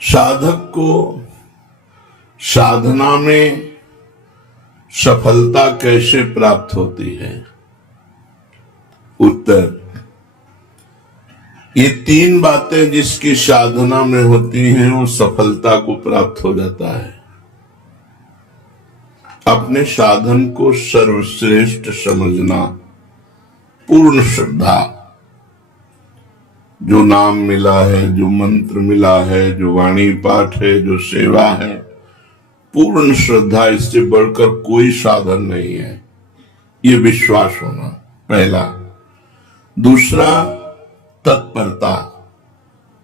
साधक को साधना में सफलता कैसे प्राप्त होती है? उत्तर, ये तीन बातें जिसकी साधना में होती हैं वो सफलता को प्राप्त हो जाता है। अपने साधन को सर्वश्रेष्ठ समझना, पूर्ण श्रद्धा, जो नाम मिला है, जो मंत्र मिला है, जो वाणी पाठ है, जो सेवा है, पूर्ण श्रद्धा, इससे बढ़कर कोई साधन नहीं है, ये विश्वास होना पहला। दूसरा, तत्परता,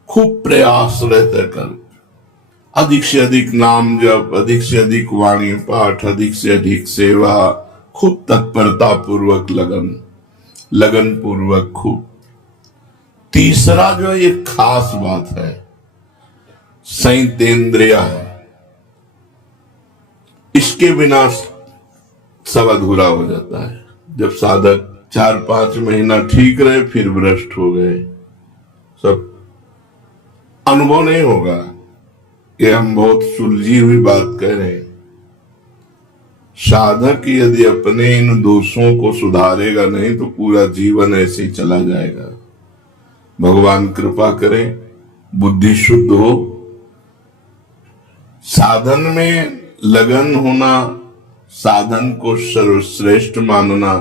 खूब प्रयास रहते कर, अधिक से अधिक नाम जप, अधिक से अधिक वाणी पाठ, अधिक से अधिक सेवा, खूब तत्परता पूर्वक, लगन पूर्वक खूब। तीसरा जो ये खास बात है, संयतेंद्रिय है, इसके बिना सब अधूरा हो जाता है। जब साधक 4-5 महीना ठीक रहे फिर भ्रष्ट हो गए, सब अनुभव नहीं होगा। ये हम बहुत सुलझी हुई बात कह रहे हैं। साधक यदि अपने इन दोषों को सुधारेगा नहीं तो पूरा जीवन ऐसे ही चला जाएगा। भगवान कृपा करें, बुद्धि शुद्ध हो, साधन में लगन होना, साधन को सर्वश्रेष्ठ मानना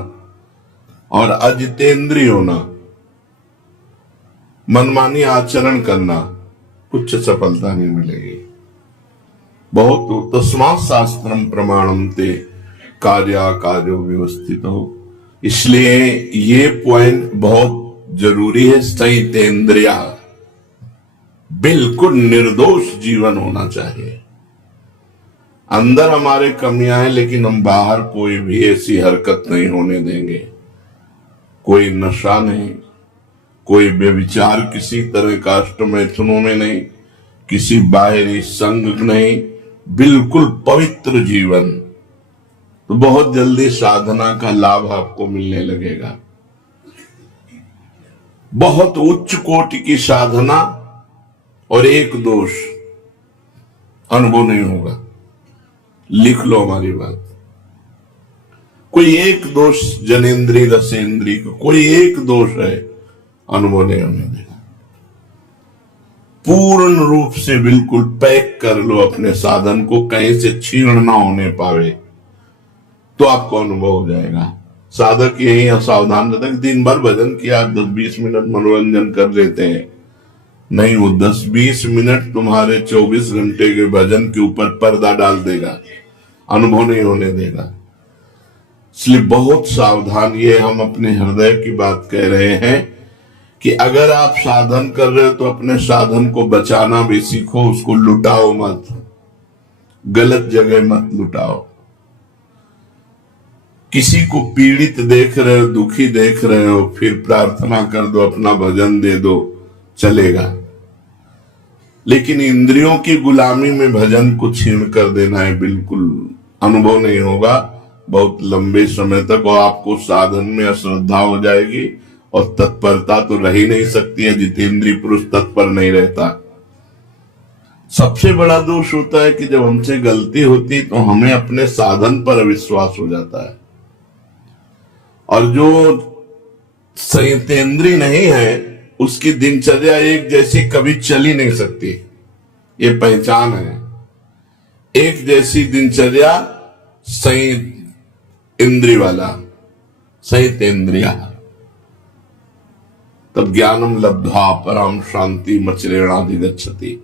और अजितेंद्रिय होना, मनमानी आचरण करना, कुछ सफलता नहीं मिलेगी। बहुत तस्मात् शास्त्रम प्रमाणम ते कार्याकार्यो व्यवस्थित हो। इसलिए ये पॉइंट बहुत जरूरी है। संयतेंद्रिय, बिल्कुल निर्दोष जीवन होना चाहिए। अंदर हमारे कमियां हैं लेकिन हम बाहर कोई भी ऐसी हरकत नहीं होने देंगे। कोई नशा नहीं, कोई व्यभिचार किसी तरह का अष्टमैथुनों में नहीं, किसी बाहरी संग नहीं, बिल्कुल पवित्र जीवन। तो बहुत जल्दी साधना का लाभ आपको मिलने लगेगा। बहुत उच्च कोटि की साधना और एक दोष अनुभव नहीं होगा। लिख लो हमारी बात। कोई एक दोष, जनेन्द्रिय रसेन्द्रिय, कोई एक दोष है, अनुभव नहीं होने देगा। पूर्ण रूप से बिल्कुल पैक कर लो अपने साधन को, कहीं से छीण ना होने पावे, तो आपको अनुभव हो जाएगा। साधक यही असावधान रहता है, दिन भर भजन किया, 10-20 मिनट मनोरंजन कर लेते हैं। नहीं, वो 10-20 मिनट तुम्हारे 24 घंटे के भजन के ऊपर पर्दा डाल देगा, अनुभव नहीं होने देगा। इसलिए बहुत सावधान, ये हम अपने हृदय की बात कह रहे हैं कि अगर आप साधन कर रहे हो तो अपने साधन को बचाना भी सीखो, उसको लुटाओ मत, गलत जगह मत लुटाओ। किसी को पीड़ित देख रहे हो, दुखी देख रहे हो, फिर प्रार्थना कर दो, अपना भजन दे दो, चलेगा। लेकिन इंद्रियों की गुलामी में भजन को छीन कर देना है, बिल्कुल अनुभव नहीं होगा बहुत लंबे समय तक, और आपको साधन में अश्रद्धा हो जाएगी और तत्परता तो रह ही नहीं सकती है। जितेंद्रीय पुरुष तत्पर नहीं रहता। सबसे बड़ा दोष होता है कि जब हमसे गलती होती तो हमें अपने साधन पर अविश्वास हो जाता है, और जो संयतेंद्रिय नहीं है उसकी दिनचर्या एक जैसी कभी चल ही नहीं सकती। ये पहचान है। एक जैसी दिनचर्या संयत इंद्रिय वाला, संयतेंद्रिय, तब ज्ञानम लब्ध्वा पराम शांति मचरेणाधिगच्छति।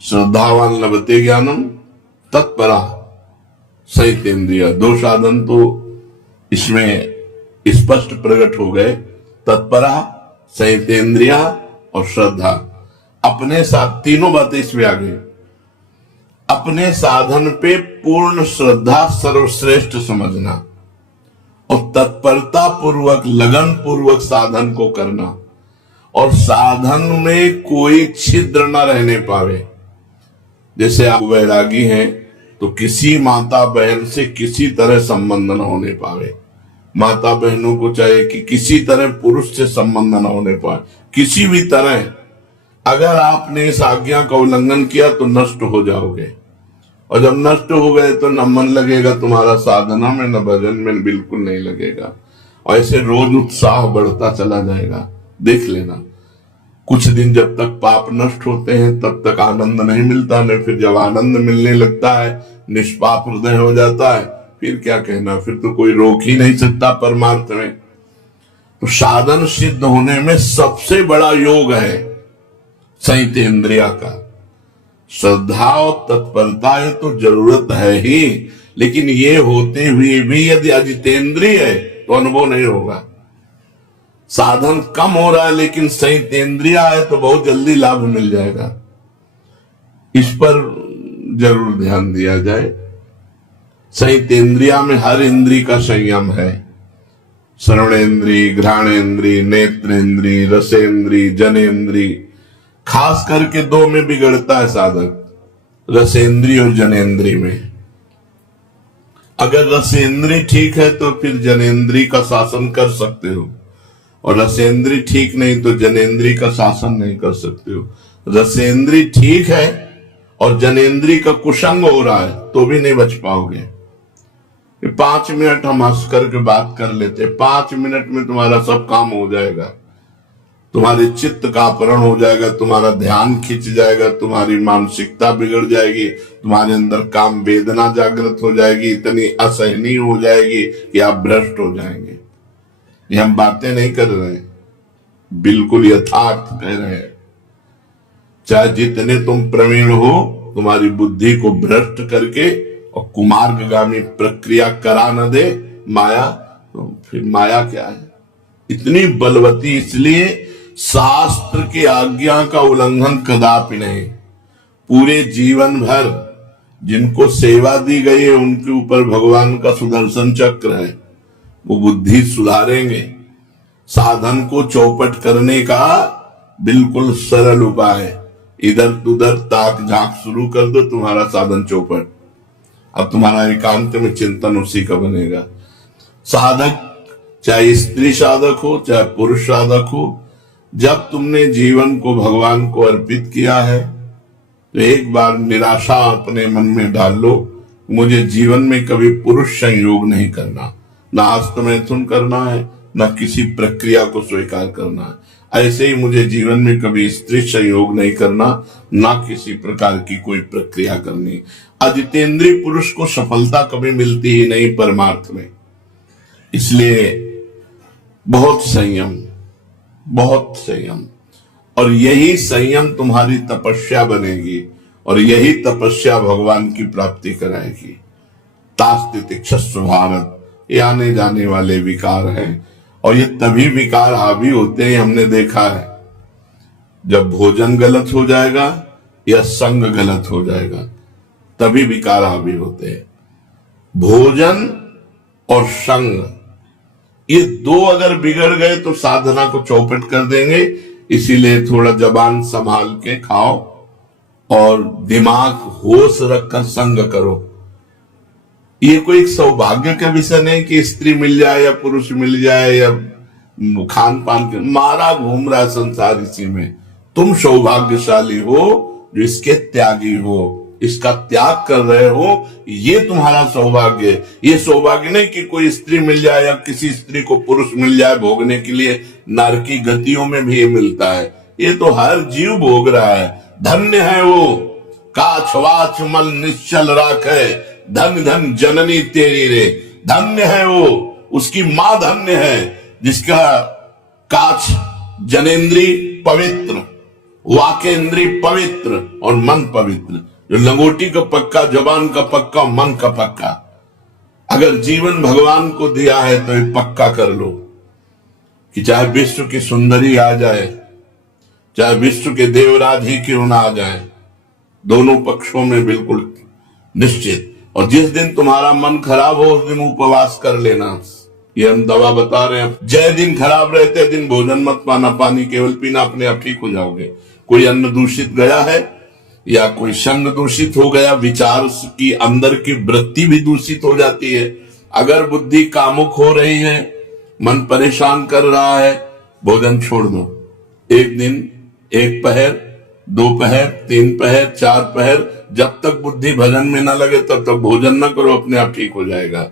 श्रद्धावान लभते ज्ञानम तत्परा संयतेंद्रिय। दो साधन तो इसमें स्पष्ट प्रकट हो गए, तत्परा, संयतेंद्रिय और श्रद्धा। अपने साथ तीनों बातें इसमें आ गई। अपने साधन पे पूर्ण श्रद्धा सर्वश्रेष्ठ समझना और तत्परता पूर्वक, लगन पूर्वक साधन को करना, और साधन में कोई छिद्र न रहने पावे। जैसे आप वैरागी हैं तो किसी माता बहन से किसी तरह संबंध न होने पावे। माता बहनों को चाहिए कि किसी तरह पुरुष से संबंध न होने पाए, किसी भी तरह। अगर आपने इस आज्ञा का उल्लंघन किया तो नष्ट हो जाओगे, और जब नष्ट हो गए तो न मन लगेगा तुम्हारा साधना में, न भजन में, बिल्कुल नहीं लगेगा। और ऐसे रोज उत्साह बढ़ता चला जाएगा। देख लेना, कुछ दिन जब तक पाप नष्ट होते हैं तब तक आनंद नहीं मिलता, नहीं फिर जब आनंद मिलने लगता है, निष्पाप हृदय हो जाता है, फिर क्या कहना, फिर तो कोई रोक ही नहीं सकता परमार्थ में। तो साधन सिद्ध होने में सबसे बड़ा योग है संयत इंद्रिया का। श्रद्धा और तत्परता है तो जरूरत है ही, लेकिन ये होते हुए भी यदि अजितेंद्रिय है तो अनुभव नहीं होगा। साधन कम हो रहा है लेकिन संयतेंद्रिय है तो बहुत जल्दी लाभ मिल जाएगा। इस पर जरूर ध्यान दिया जाए। संयतेंद्रिया में हर इंद्री का संयम है। श्रवणेन्द्री, घ्राणेन्द्री, नेत्रेंद्री, रसेंद्री, जनेन्द्री, खास करके दो में बिगड़ता है साधक, रसेंद्री और जनेन्द्री में। अगर रसेंद्री ठीक है तो फिर जनेन्द्री का शासन कर सकते हो, और रसेंद्री ठीक नहीं तो जनेन्द्री का शासन नहीं कर सकते हो। रसेंद्री ठीक है और जनेन्द्री का कुसंग हो रहा है तो भी नहीं बच पाओगे। 5 मिनट हम हंस करके बात कर लेते, 5 मिनट में तुम्हारा सब काम हो जाएगा। तुम्हारे चित्त का अपहरण हो जाएगा, तुम्हारा ध्यान खिंच जाएगा, तुम्हारी मानसिकता बिगड़ जाएगी, तुम्हारे अंदर काम वेदना जागृत हो जाएगी, इतनी असहनीय हो जाएगी कि आप भ्रष्ट हो जाएंगे। ये हम बातें नहीं कर रहे हैं, बिल्कुल यथार्थ कह रहे हैं। चाहे जितने तुम प्रवीण हो, तुम्हारी बुद्धि को भ्रष्ट करके और कुमार्गगामी प्रक्रिया करा न दे माया, तो फिर माया क्या है? इतनी बलवती, इसलिए शास्त्र की आज्ञा का उल्लंघन कदापि नहीं। पूरे जीवन भर जिनको सेवा दी गई है उनके ऊपर भगवान का सुदर्शन चक्र है, वो बुद्धि सुधारेंगे। साधन को चौपट करने का बिल्कुल सरल उपाय है, इधर उधर ताक झांक शुरू कर दो, तुम्हारा साधन चौपट। अब तुम्हारा एकांत में चिंतन उसी का बनेगा। साधक चाहे स्त्री साधक हो चाहे पुरुष साधक हो, जब तुमने जीवन को भगवान को अर्पित किया है तो एक बार निराशा अपने मन में डाल लो, मुझे जीवन में कभी पुरुष संयोग नहीं करना, ना हस्तमैथुन करना है, ना किसी प्रक्रिया को स्वीकार करना है। ऐसे ही मुझे जीवन में कभी स्त्री संयोग नहीं करना, ना किसी प्रकार की कोई प्रक्रिया करनी। अजितेंद्रीय पुरुष को सफलता कभी मिलती ही नहीं परमार्थ में। इसलिए बहुत संयम, बहुत संयम, और यही संयम तुम्हारी तपस्या बनेगी, और यही तपस्या भगवान की प्राप्ति कराएगी। तास्तितिक्षस्व भारत, ये आने जाने वाले विकार हैं, और ये तभी विकार हावी होते हैं, हमने देखा है, जब भोजन गलत हो जाएगा या संग गलत हो जाएगा, तभी विकार हावी होते हैं। भोजन और संग, ये दो अगर बिगड़ गए तो साधना को चौपट कर देंगे। इसीलिए थोड़ा जबान संभाल के खाओ और दिमाग होश रखकर संग करो। ये कोई एक सौभाग्य का विषय नहीं कि स्त्री मिल जाए या पुरुष मिल जाए या खान पान के, मारा घूम रहा संसार इसी में। तुम सौभाग्यशाली हो जो इसके त्यागी हो, इसका त्याग कर रहे हो, ये तुम्हारा सौभाग्य है। ये सौभाग्य नहीं कि कोई स्त्री मिल जाए या किसी स्त्री को पुरुष मिल जाए भोगने के लिए, नरकी गतियों में भी ये मिलता है, ये तो हर जीव भोग रहा है। धन्य है वो काछवाच मल निश्चल राखे, धन धन जननी तेरी रे। धन्य है वो, उसकी मां धन्य है जिसका काछ जनेन्द्री पवित्र, वाकेंद्री पवित्र और मन पवित्र। जो लंगोटी का पक्का, जबान का पक्का, मन का पक्का। अगर जीवन भगवान को दिया है तो ये पक्का कर लो कि चाहे विश्व की सुंदरी आ जाए, चाहे विश्व के देवराज ही क्यों ना आ जाए, दोनों पक्षों में बिल्कुल निश्चित। और जिस दिन तुम्हारा मन खराब हो उस दिन उपवास कर लेना, ये हम दवा बता रहे हैं। जय दिन खराब रहते दिन भोजन मत पाना, पानी केवल पीना, अपने आप ठीक हो जाओगे। कोई अन्न दूषित गया है या कोई संग दूषित हो गया, विचार की अंदर की वृत्ति भी दूषित हो जाती है। अगर बुद्धि कामुक हो रही है, मन परेशान कर रहा है, भोजन छोड़ दो। एक दिन, एक पहर, दोपहर, 3 पहर, 4 पहर, जब तक बुद्धि भजन में ना लगे तब तक भोजन ना करो, अपने आप ठीक हो जाएगा।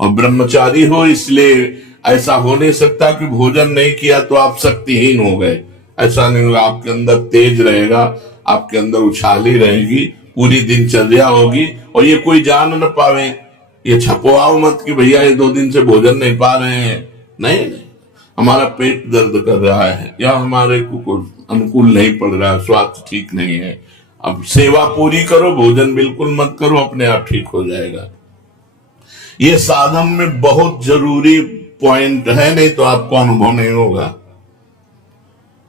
और ब्रह्मचारी हो, इसलिए ऐसा हो नहीं सकता कि भोजन नहीं किया तो आप शक्तिहीन हो गए। ऐसा नहीं होगा, आपके अंदर तेज रहेगा, आपके अंदर उछाली रहेगी, पूरी दिनचर्या होगी, और ये कोई जान न पावे। ये छपवाओ मत कि भैया ये 2 दिन से भोजन नहीं पा रहे हैं। नहीं, हमारा पेट दर्द कर रहा है या हमारे को अनुकूल नहीं पड़ रहा है, स्वास्थ्य ठीक नहीं है, अब सेवा पूरी करो, भोजन बिल्कुल मत करो, अपने आप ठीक हो जाएगा। ये साधन में बहुत जरूरी पॉइंट है, नहीं तो आपको अनुभव नहीं होगा।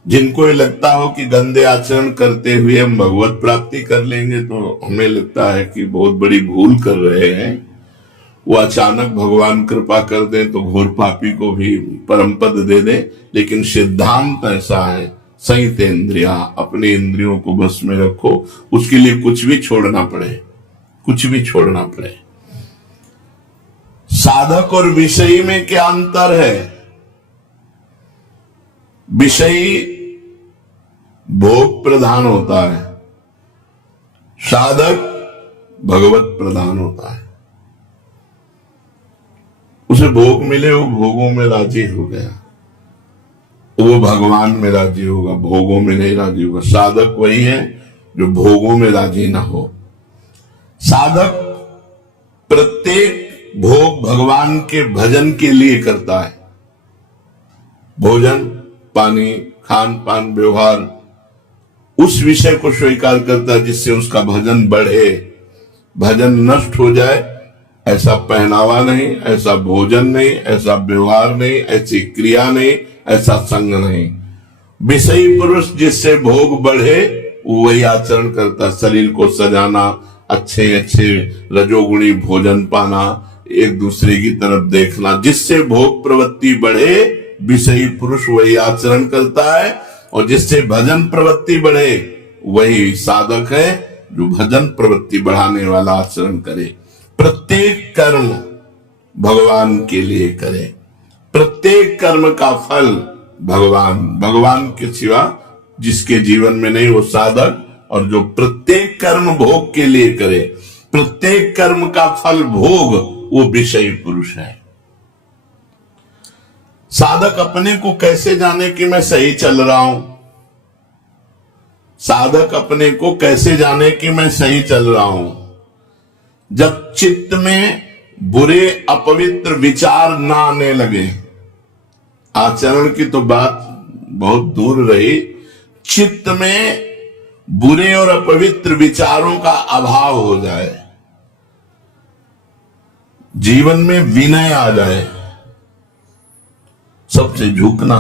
जिनको ये लगता हो कि गंदे आचरण करते हुए हम भगवत प्राप्ति कर लेंगे, तो हमें लगता है कि बहुत बड़ी भूल कर रहे हैं। वो अचानक भगवान कृपा कर दें तो घोर पापी को भी परम पद दे दे, लेकिन सिद्धांत ऐसा है, संयत इंद्रिया, अपने इंद्रियों को बस में रखो, उसके लिए कुछ भी छोड़ना पड़े, कुछ भी छोड़ना पड़े। साधक और विषयी में क्या अंतर है? विषयी भोग प्रधान होता है, साधक भगवत प्रधान होता है। उसे भोग मिले, वो भोगों में राजी हो गया, वो भगवान में राजी होगा, भोगों में नहीं राजी होगा। साधक वही है जो भोगों में राजी ना हो। साधक प्रत्येक भोग भगवान के भजन के लिए करता है। भोजन, पानी, खान पान, व्यवहार, उस विषय को स्वीकार करता है जिससे उसका भजन बढ़े। भजन नष्ट हो जाए ऐसा पहनावा नहीं, ऐसा भोजन नहीं, ऐसा व्यवहार नहीं, ऐसी क्रिया नहीं, ऐसा संग नहीं। विषयी पुरुष जिससे भोग बढ़े वही आचरण करता, शरीर को सजाना, अच्छे अच्छे रजोगुणी भोजन पाना, एक दूसरे की तरफ देखना, जिससे भोग प्रवृत्ति बढ़े विषयी पुरुष वही आचरण करता है। और जिससे भजन प्रवृत्ति बढ़े वही साधक है जो भजन प्रवृत्ति बढ़ाने वाला आचरण करे। प्रत्येक कर्म भगवान के लिए करे, प्रत्येक कर्म का फल भगवान के सिवा जिसके जीवन में नहीं वो साधक, और जो प्रत्येक कर्म भोग के लिए करे, प्रत्येक कर्म का फल भोग, वो विषयी पुरुष है। साधक अपने को कैसे जाने कि मैं सही चल रहा हूं? साधक अपने को कैसे जाने कि मैं सही चल रहा हूं? जब चित्त में बुरे अपवित्र विचार ना आने लगे। आचरण की तो बात बहुत दूर रही, चित्त में बुरे और अपवित्र विचारों का अभाव हो जाए, जीवन में विनय आ जाए, सबसे झुकना,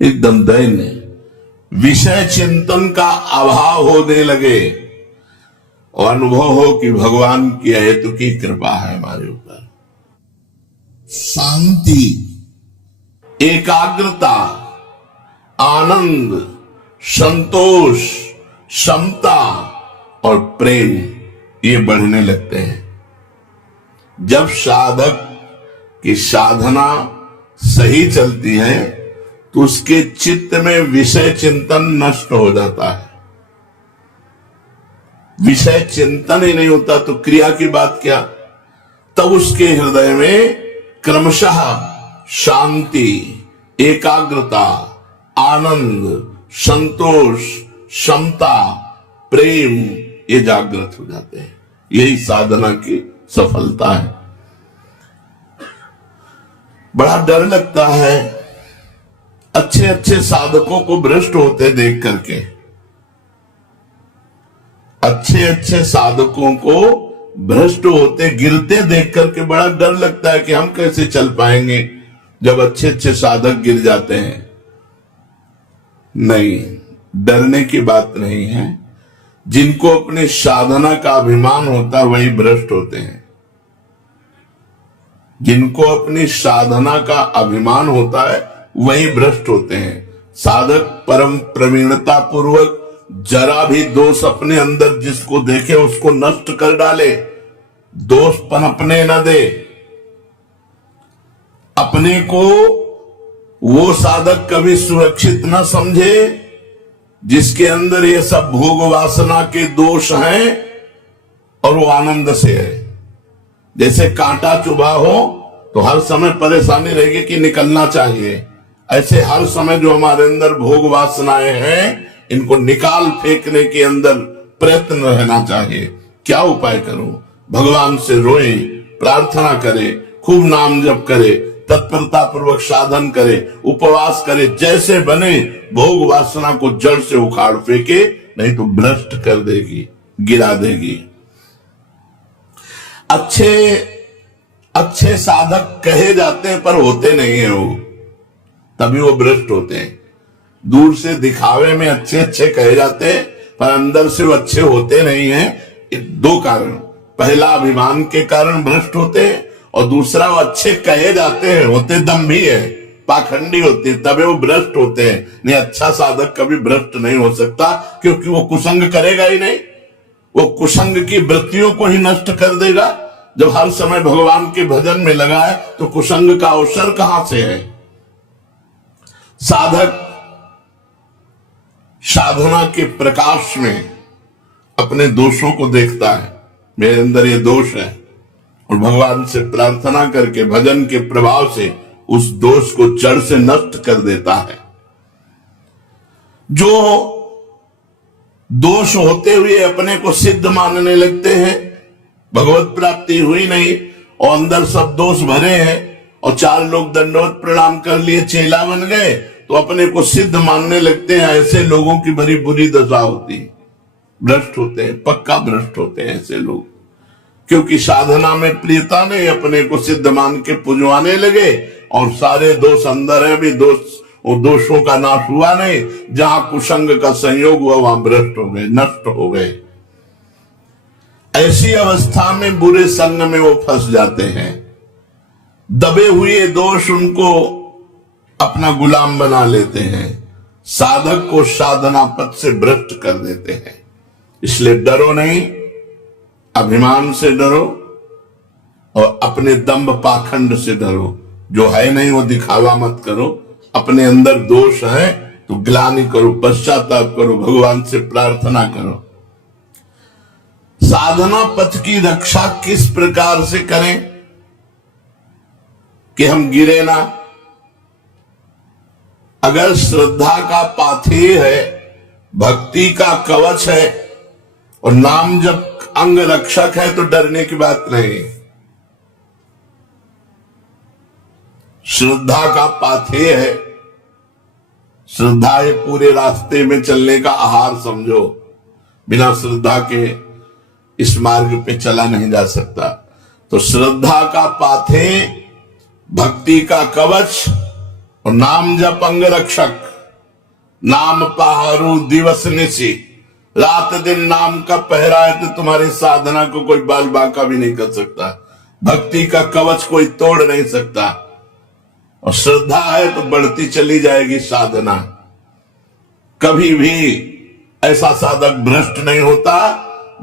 एकदम दैन्य, विषय चिंतन का अभाव होने लगे और अनुभव हो कि भगवान की हेतु की कृपा है हमारे ऊपर। शांति, एकाग्रता, आनंद, संतोष, समता और प्रेम ये बढ़ने लगते हैं। जब साधक की साधना सही चलती है तो उसके चित्त में विषय चिंतन नष्ट हो जाता है। विषय चिंतन ही नहीं होता तो क्रिया की बात क्या? तब उसके हृदय में क्रमशः शांति, एकाग्रता, आनंद, संतोष, समता, प्रेम ये जागृत हो जाते हैं। यही साधना की सफलता है। बड़ा डर लगता है अच्छे अच्छे साधकों को भ्रष्ट होते देख करके। अच्छे अच्छे साधकों को भ्रष्ट होते, गिरते देख करके बड़ा डर लगता है कि हम कैसे चल पाएंगे जब अच्छे अच्छे साधक गिर जाते हैं। नहीं, डरने की बात नहीं है। जिनको अपने साधना का अभिमान होता है वही भ्रष्ट होते हैं। जिनको अपनी साधना का अभिमान होता है वही भ्रष्ट होते हैं। साधक परम प्रवीणता पूर्वक जरा भी दोष अपने अंदर जिसको देखे उसको नष्ट कर डाले, दोष पनपने न दे। अपने को वो साधक कभी सुरक्षित न समझे जिसके अंदर ये सब भोग वासना के दोष हैं और वो आनंद से है। जैसे कांटा चुभा हो तो हर समय परेशानी रहेगी कि निकलना चाहिए, ऐसे हर समय जो हमारे अंदर भोग वासनाएं हैं इनको निकाल फेंकने के अंदर प्रयत्न रहना चाहिए। क्या उपाय करो? भगवान से रोए, प्रार्थना करे, खूब नाम जप करे, तत्परता पूर्वक साधन करे, उपवास करे, जैसे बने भोग वासना को जड़ से उखाड़ फेंके, नहीं तो भ्रष्ट कर देगी, गिरा देगी। अच्छे साधक कहे जाते हैं पर होते नहीं है वो, तभी वो भ्रष्ट होते हैं। दूर से दिखावे में अच्छे अच्छे कहे जाते हैं पर अंदर से वो अच्छे होते नहीं हैं। दो कारण, पहला अभिमान के कारण भ्रष्ट होते हैं और दूसरा वो अच्छे कहे जाते हैं, होते दम्भी है, पाखंडी होते हैं, तभी वो भ्रष्ट होते हैं। नहीं, अच्छा साधक कभी भ्रष्ट नहीं हो सकता, क्योंकि वो कुसंग करेगा ही नहीं, वो कुसंग की वृत्तियों को ही नष्ट कर देगा। जब हर समय भगवान के भजन में लगा है तो कुसंग का अवसर कहां से है? साधक साधना के प्रकाश में अपने दोषों को देखता है, मेरे अंदर ये दोष है, और भगवान से प्रार्थना करके भजन के प्रभाव से उस दोष को जड़ से नष्ट कर देता है। जो दोष होते हुए अपने को सिद्ध मानने लगते हैं, भगवत प्राप्ति हुई नहीं और अंदर सब दोष भरे हैं, और चार लोग दंडवत प्रणाम कर लिए, चेला बन गए, तो अपने को सिद्ध मानने लगते हैं। ऐसे लोगों की बड़ी बुरी दशा होती है, भ्रष्ट होते हैं, पक्का भ्रष्ट होते हैं ऐसे लोग, क्योंकि साधना में प्रियता नहीं, अपने को सिद्ध मान के पुजवाने लगे और सारे दोष अंदर है भी, दोषों का नाश हुआ नहीं। जहां कुसंग का संयोग हुआ वहां भ्रष्ट हो गए, नष्ट हो गए। ऐसी अवस्था में बुरे संग में वो फंस जाते हैं। दबे हुए दोष उनको अपना गुलाम बना लेते हैं, साधक को साधना पथ से भ्रष्ट कर देते हैं। इसलिए डरो नहीं, अभिमान से डरो और अपने दंभ पाखंड से डरो। जो है नहीं वो दिखावा मत करो, अपने अंदर दोष है तो ग्लानि करो, पश्चाताप करो, भगवान से प्रार्थना करो। साधना पथ की रक्षा किस प्रकार से करें कि हम गिरे ना? अगर श्रद्धा का पाथेय है, भक्ति का कवच है और नाम जब अंग रक्षक है तो डरने की बात नहीं। श्रद्धा का पाथेय है, श्रद्धा ये पूरे रास्ते में चलने का आहार समझो। बिना श्रद्धा के इस मार्ग पे चला नहीं जा सकता। तो श्रद्धा का पाथेय, भक्ति का कवच और नाम जप अंग रक्षक। नाम पहारू दिवस निशी, रात दिन नाम का पहरा है तो तुम्हारी साधना को कोई बाल बांका भी नहीं कर सकता। भक्ति का कवच कोई तोड़ नहीं सकता, और श्रद्धा है तो बढ़ती चली जाएगी साधना। कभी भी ऐसा साधक भ्रष्ट नहीं होता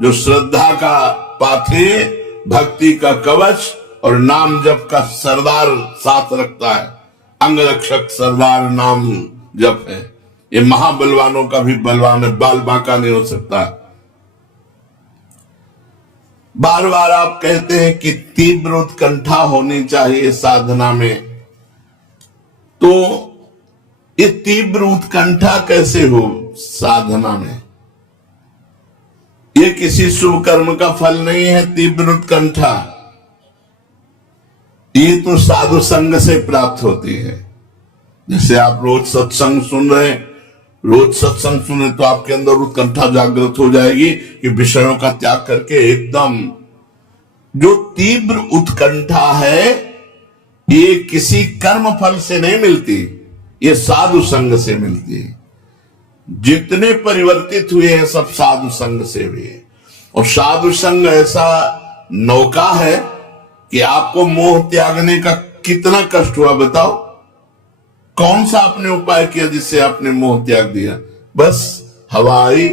जो श्रद्धा का पाथेय, भक्ति का कवच और नाम जप का सरदार साथ रखता है। अंग रक्षक सरदार नाम जप है, ये महाबलवानों का भी बलवान है, बाल बांका नहीं हो सकता। बार बार आप कहते हैं कि तीव्र उत्कंठा होनी चाहिए साधना में, तो ये तीव्र उत्कंठा कैसे हो साधना में? ये किसी शुभ कर्म का फल नहीं है। तीव्र उत्कंठा ये तो साधु संग से प्राप्त होती है। जैसे आप रोज सत्संग सुन रहे हैं, रोज सत्संग सुने तो आपके अंदर उत्कंठा जागृत हो जाएगी कि विषयों का त्याग करके एकदम। जो तीव्र उत्कंठा है ये किसी कर्म फल से नहीं मिलती, ये साधु संग से मिलती है। जितने परिवर्तित हुए हैं सब साधु संग से हुए, और साधु संग ऐसा नौका है कि आपको मोह त्यागने का कितना कष्ट हुआ बताओ? कौन सा आपने उपाय किया जिससे आपने मोह त्याग दिया? बस हवा आई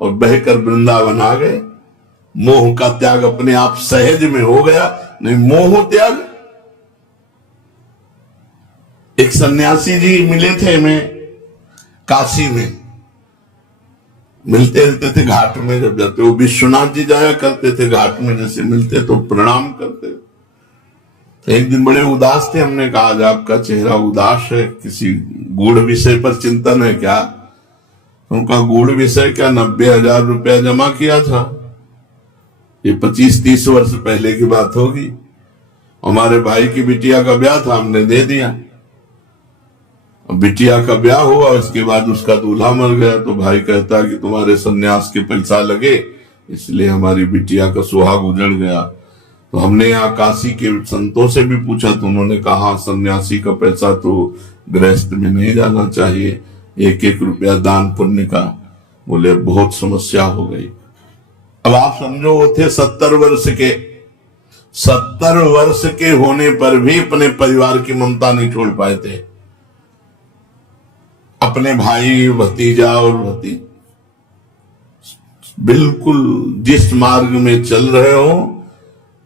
और बहकर वृंदावन आ गए। मोह का त्याग अपने आप सहज में हो गया। नहीं, मोह त्याग। एक सन्यासी जी मिले थे हमें काशी में, मिलते रहते थे घाट में, जब जाते वो विश्वनाथ जी जाया करते थे घाट में, जैसे मिलते तो प्रणाम करते। तो एक दिन बड़े उदास थे, हमने कहा आज आपका चेहरा उदास है, किसी गूढ़ विषय पर चिंतन है क्या? उनका गूढ़ विषय क्या, 90,000 रुपया जमा किया था, ये 25-30 वर्ष पहले की बात होगी। हमारे भाई की बिटिया का ब्याह था, हमने दे दिया। बिटिया का ब्याह हुआ, उसके बाद उसका दूल्हा मर गया, तो भाई कहता कि तुम्हारे सन्यास के पैसा लगे, इसलिए हमारी बिटिया का सुहाग उजड़ गया। तो हमने यहाँ काशी के संतों से भी पूछा, तो उन्होंने कहा सन्यासी का पैसा तो गृहस्थ में नहीं जाना चाहिए, 1-1 रुपया दान पुण्य का। बोले बहुत समस्या हो गई। अब आप समझो, वो थे 70 वर्ष के, 70 वर्ष के होने पर भी अपने परिवार की ममता नहीं छोड़ पाए थे। अपने भाई, भतीजा और भतीज, बिल्कुल जिस मार्ग में चल रहे हो,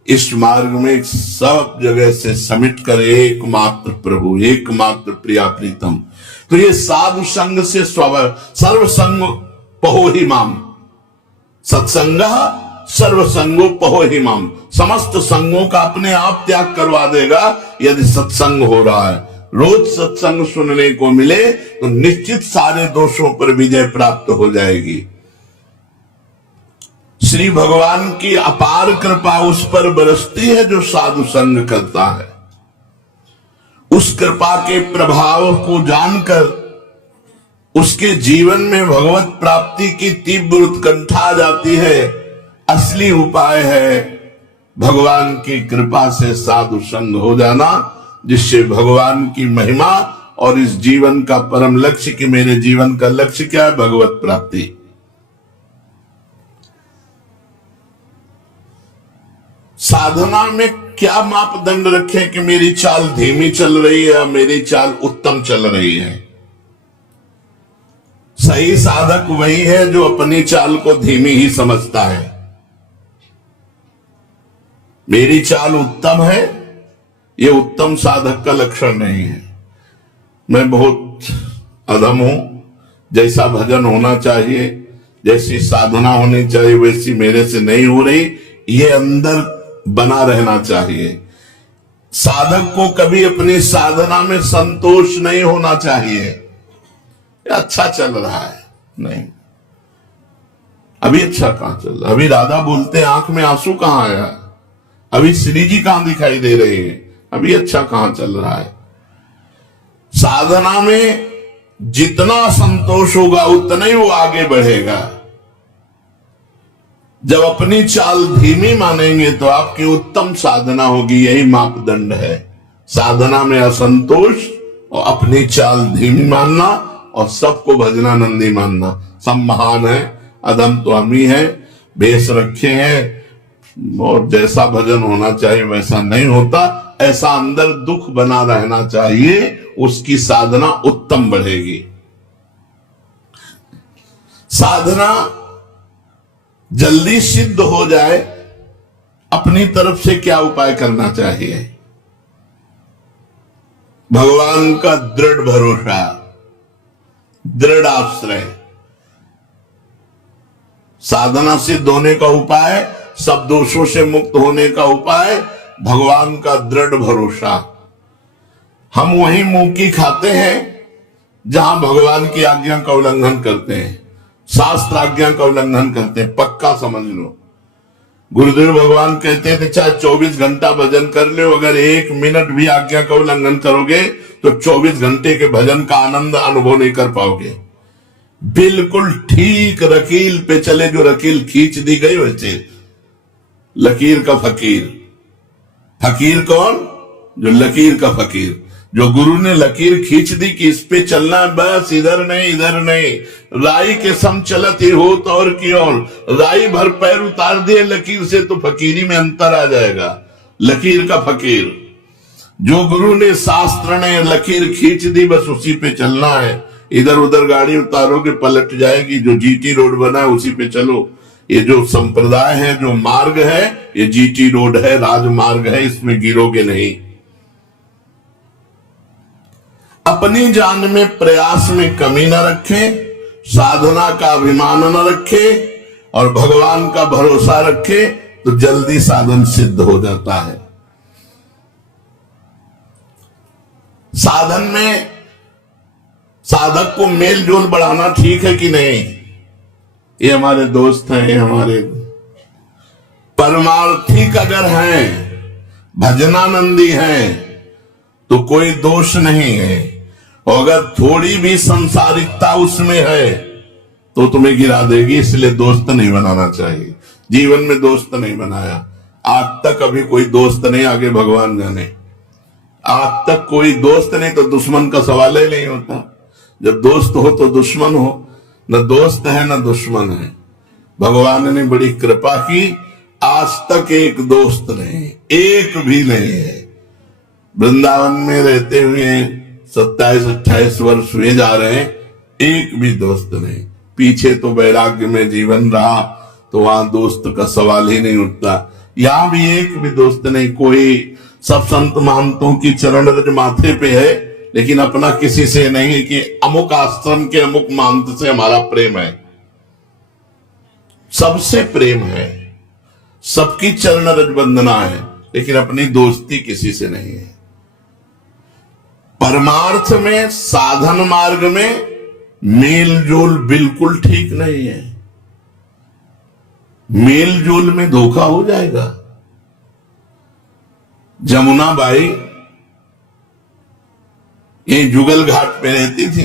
इस मार्ग में सब जगह से समिट कर एकमात्र प्रभु, एकमात्र प्रिया प्रीतम। तो ये साधु संग से सर्व संग पहो ही माम, सत्संग सर्व संगो पहो ही माम। समस्त संगों का अपने आप त्याग करवा देगा यदि सत्संग हो रहा है। रोज सत्संग सुनने को मिले तो निश्चित सारे दोषों पर विजय प्राप्त हो जाएगी। श्री भगवान की अपार कृपा उस पर बरसती है जो साधु संग करता है। उस कृपा के प्रभाव को जानकर उसके जीवन में भगवत प्राप्ति की तीव्र उत्कंठा आ जाती है। असली उपाय है भगवान की कृपा से साधु संग हो जाना, जिससे भगवान की महिमा और इस जीवन का परम लक्ष्य, कि मेरे जीवन का लक्ष्य क्या है, भगवत प्राप्ति। साधना में क्या मापदंड रखें कि मेरी चाल धीमी चल रही है या मेरी चाल उत्तम चल रही है? सही साधक वही है जो अपनी चाल को धीमी ही समझता है। मेरी चाल उत्तम है, यह उत्तम साधक का लक्षण नहीं है। मैं बहुत अधम हूं, जैसा भजन होना चाहिए, जैसी साधना होनी चाहिए वैसी मेरे से नहीं हो रही, ये अंदर बना रहना चाहिए। साधक को कभी अपनी साधना में संतोष नहीं होना चाहिए। अच्छा चल रहा है, नहीं, अभी अच्छा कहां चल रहा, अभी राधा बोलते आंख में आंसू कहां आया, अभी श्री जी कहां दिखाई दे रहे हैं, अभी अच्छा कहां चल रहा है। साधना में जितना संतोष होगा उतना ही वो आगे बढ़ेगा। जब अपनी चाल धीमी मानेंगे तो आपकी उत्तम साधना होगी, यही मापदंड है। साधना में असंतोष और अपनी चाल धीमी मानना और सबको भजनानंदी मानना। सब महान है, अधम तो हम ही है, बेस रखे हैं और जैसा भजन होना चाहिए वैसा नहीं होता, ऐसा अंदर दुख बना रहना चाहिए, उसकी साधना उत्तम बढ़ेगी। साधना जल्दी सिद्ध हो जाए, अपनी तरफ से क्या उपाय करना चाहिए? भगवान का दृढ़ भरोसा, दृढ़ आश्रय। साधना सिद्ध होने का उपाय, सब दोषों से मुक्त होने का उपाय, भगवान का दृढ़ भरोसा। हम वही मुंह की खाते हैं जहां भगवान की आज्ञा का उल्लंघन करते हैं, शास्त्र आज्ञा का उल्लंघन करते हैं, पक्का समझ लो। गुरुदेव भगवान कहते थे चाहे 24 घंटा भजन कर लो, अगर 1 मिनट भी आज्ञा का उल्लंघन करोगे तो 24 घंटे के भजन का आनंद अनुभव नहीं कर पाओगे। बिल्कुल ठीक रकील पे चले, जो रकील खींच दी गई वैसे लकीर का फकीर। फकीर कौन? जो लकीर का फकीर, जो गुरु ने लकीर खींच दी कि इस पे चलना है, बस इधर नहीं इधर नहीं। राई के सम चलत ही हो तो और की ओर, राई भर पैर उतार दिए लकीर से तो फकीरी में अंतर आ जाएगा। लकीर का फकीर, जो गुरु ने शास्त्र ने लकीर खींच दी बस उसी पे चलना है। इधर उधर गाड़ी उतारोगे पलट जाएगी। जो जीटी रोड बना है उसी पे चलो। ये जो संप्रदाय है, जो मार्ग है, ये जीटी रोड है, राजमार्ग है, इसमें गिरोगे नहीं। अपनी जान में प्रयास में कमी न रखें, साधना का अभिमान न रखे और भगवान का भरोसा रखे तो जल्दी साधन सिद्ध हो जाता है। साधन में साधक को मेल जोल बढ़ाना ठीक है कि नहीं? ये हमारे दोस्त हैं, हमारे परमार्थिक अगर हैं, भजनानंदी हैं तो कोई दोष नहीं है। और अगर थोड़ी भी संसारिकता उसमें है तो तुम्हें गिरा देगी, इसलिए दोस्त नहीं बनाना चाहिए। जीवन में दोस्त नहीं बनाया आज तक, अभी कोई दोस्त नहीं, आगे भगवान जाने। आज तक कोई दोस्त नहीं तो दुश्मन का सवाल ही नहीं होता। जब दोस्त हो तो दुश्मन हो, न दोस्त है न दुश्मन है। भगवान ने बड़ी कृपा की, आज तक एक दोस्त नहीं, एक भी नहीं है। वृंदावन में रहते हुए 27-28 वर्ष हुए जा रहे हैं, एक भी दोस्त नहीं। पीछे तो वैराग्य में जीवन रहा तो वहां दोस्त का सवाल ही नहीं उठता। यहां भी एक भी दोस्त नहीं। कोई सब संत महंतों की चरण रज माथे पे है, लेकिन अपना किसी से नहीं है कि अमुक आश्रम के अमुक महंत से हमारा प्रेम है। सबसे प्रेम है, सबकी चरण रज वंदना है, लेकिन अपनी दोस्ती किसी से नहीं है। परमार्थ में, साधन मार्ग में मेल जोल बिल्कुल ठीक नहीं है। मेल जोल में धोखा हो जाएगा। जमुना बाई ये जुगल घाट पे रहती थी।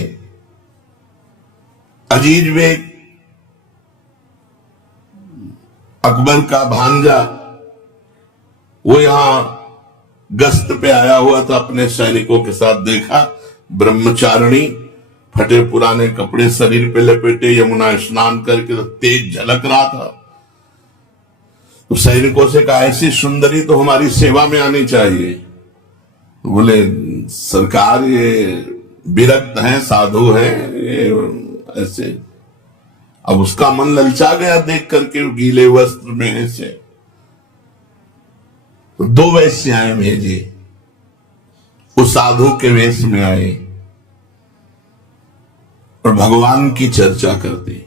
अजीज बेग अकबर का भांजा, वो यहां गश्त पे आया हुआ था, अपने सैनिकों के साथ देखा ब्रह्मचारिणी फटे पुराने कपड़े शरीर पे लपेटे यमुना स्नान करके तो तेज झलक रहा था। तो सैनिकों से कहा ऐसी सुंदरी तो हमारी सेवा में आनी चाहिए। तो बोले सरकार ये विरक्त है, साधु है, ये ऐसे। अब उसका मन ललचा गया देख करके गीले वस्त्र में ऐसे। तो 2 वैश्याएं भेजी, उस साधु के वेश में आए और भगवान की चर्चा करती।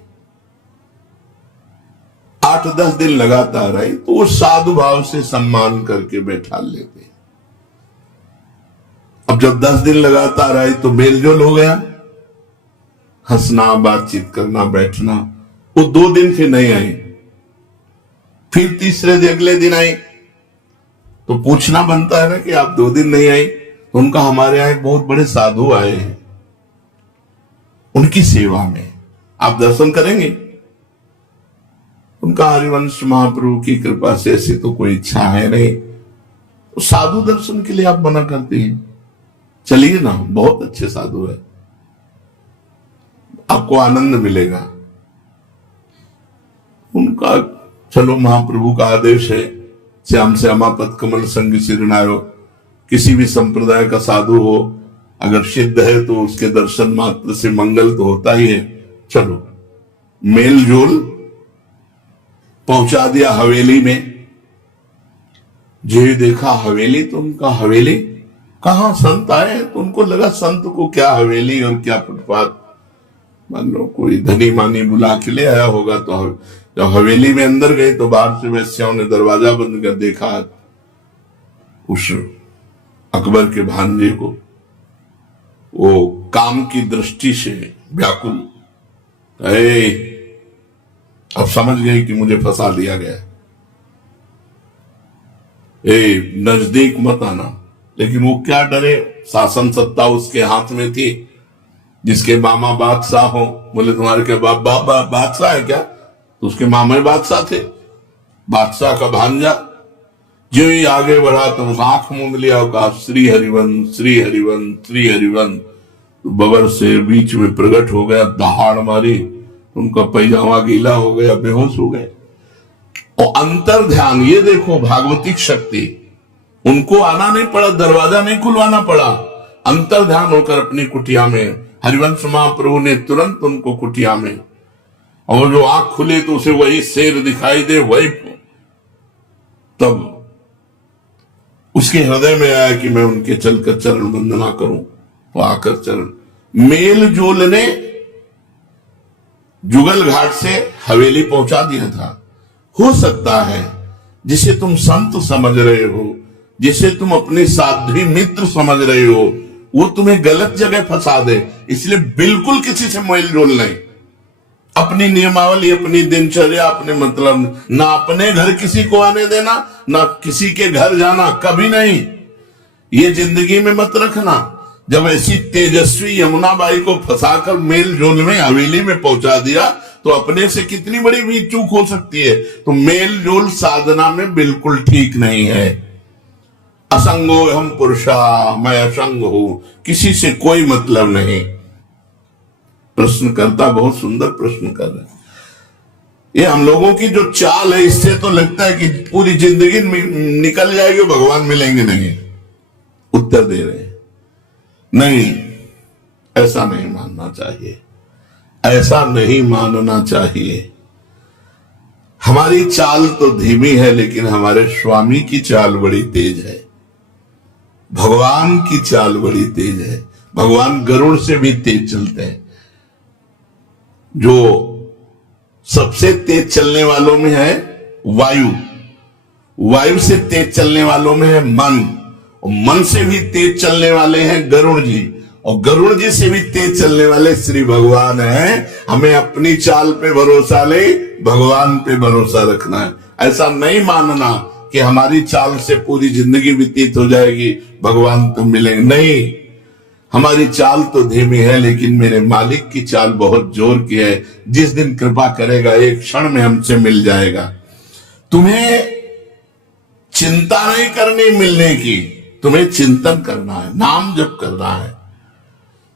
8-10 दिन लगातार रही तो वो साधु भाव से सम्मान करके बैठा लेते। अब जब 10 दिन लगातार आई तो मेलजोल हो गया, हंसना, बातचीत करना, बैठना। वो 2 दिन फिर नहीं आई, फिर तीसरे दिन अगले दिन आई तो पूछना बनता है ना कि आप 2 दिन नहीं आई। तो उनका हमारे यहां एक बहुत बड़े साधु आए हैं, उनकी सेवा में आप दर्शन करेंगे। उनका हरिवंश महाप्रभु की कृपा से ऐसी तो कोई इच्छा है नहीं, तो साधु दर्शन के लिए आप मना करते हैं। चलिए ना, बहुत अच्छे साधु है, आपको आनंद मिलेगा। उनका चलो महाप्रभु का आदेश है, श्याम श्यामा पद कमल संग सिरनायो। किसी भी संप्रदाय का साधु हो, अगर सिद्ध है तो उसके दर्शन मात्र से मंगल तो होता ही है। चलो, मेल जोल पहुंचा दिया हवेली में। जो देखा हवेली, तो उनका हवेली कहां, संत आए तो उनको लगा संत को क्या हवेली और क्या फुटपाथ, मान लो कोई धनी मानी बुला के ले आया होगा। तो जब हवेली में अंदर गए तो बाहर से वैश्याओं ने दरवाजा बंद कर देखा उस अकबर के भांजे को, वो काम की दृष्टि से व्याकुल। अब समझ गई कि मुझे फंसा लिया गया, नजदीक मत आना। लेकिन वो क्या डरे, शासन सत्ता उसके हाथ में थी। जिसके मामा बादशाह हो, बोले तुम्हारे क्या बाप बादशाह है क्या? तो उसके मामा बादशाह थे, बादशाह का भांजा। जो ही आगे बढ़ा तो आंख मूंद लिया और कहा श्री हरिवंश, श्री हरिवंश, श्री हरिवंश। तो बबर से बीच में प्रकट हो गया, दहाड़ मारी, उनका पैजामा गीला हो गया, बेहोश हो गए। और अंतर ध्यान, ये देखो भागवतिक शक्ति, उनको आना नहीं पड़ा, दरवाजा नहीं खुलवाना पड़ा। अंतर ध्यान होकर अपनी कुटिया में हरिवंश महाप्रभु ने तुरंत उनको कुटिया में, और जो आंख खुले तो उसे वही शेर दिखाई दे, वही। तब उसके हृदय में आया कि मैं उनके चलकर चरण वंदना करूं। तो आकर चरण मेल जोल ने जुगल घाट से हवेली पहुंचा दिया था। हो सकता है जिसे तुम संत समझ रहे हो, जिसे तुम अपने साध्वी मित्र समझ रहे हो, वो तुम्हें गलत जगह फंसा दे। इसलिए बिल्कुल किसी से मेल जोल नहीं। अपनी नियमावली, अपनी दिनचर्या, अपने मतलब, ना अपने घर किसी को आने देना, ना किसी के घर जाना, कभी नहीं। ये जिंदगी में मत रखना। जब ऐसी तेजस्वी यमुनाबाई को फंसाकर मेल जोल में, हवेली में पहुंचा दिया, तो अपने से कितनी बड़ी भी चूक हो सकती है। तो मेल जोल साधना में बिल्कुल ठीक नहीं है। असंगो हम पुरुषा, मैं असंग हूं, किसी से कोई मतलब नहीं। प्रश्नकर्ता बहुत सुंदर प्रश्न कर रहे हैं। ये हम लोगों की जो चाल है, इससे तो लगता है कि पूरी जिंदगी निकल जाएगी, भगवान मिलेंगे नहीं। उत्तर दे रहे हैं, नहीं, ऐसा नहीं मानना चाहिए, ऐसा नहीं मानना चाहिए। हमारी चाल तो धीमी है, लेकिन हमारे स्वामी की चाल बड़ी तेज है। भगवान की चाल बड़ी तेज है। भगवान गरुड़ से भी तेज चलते हैं। जो सबसे तेज चलने वालों में है वायु, वायु से तेज चलने वालों में है मन, और मन से भी तेज चलने वाले हैं गरुड़ जी, और गरुड़ जी से भी तेज चलने वाले श्री भगवान हैं। हमें अपनी चाल पे भरोसा नहीं, भगवान पे भरोसा रखना है। ऐसा नहीं मानना कि हमारी चाल से पूरी जिंदगी व्यतीत हो जाएगी, भगवान तो मिलेंगे नहीं। हमारी चाल तो धीमी है, लेकिन मेरे मालिक की चाल बहुत जोर की है। जिस दिन कृपा करेगा, एक क्षण में हमसे मिल जाएगा। तुम्हें चिंता नहीं करनी मिलने की, तुम्हें चिंतन करना है, नाम जप करना है।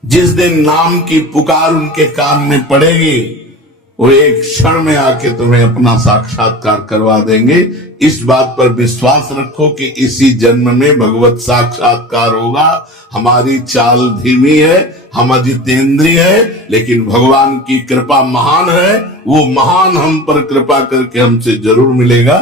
जिस दिन नाम की पुकार उनके कान में पड़ेगी, वो एक क्षण में आके तुम्हें अपना साक्षात्कार करवा देंगे। इस बात पर विश्वास रखो कि इसी जन्म में भगवत साक्षात्कार होगा। हमारी चाल धीमी है, हम अजितेंद्रिय है, लेकिन भगवान की कृपा महान है। वो महान हम पर कृपा करके हमसे जरूर मिलेगा।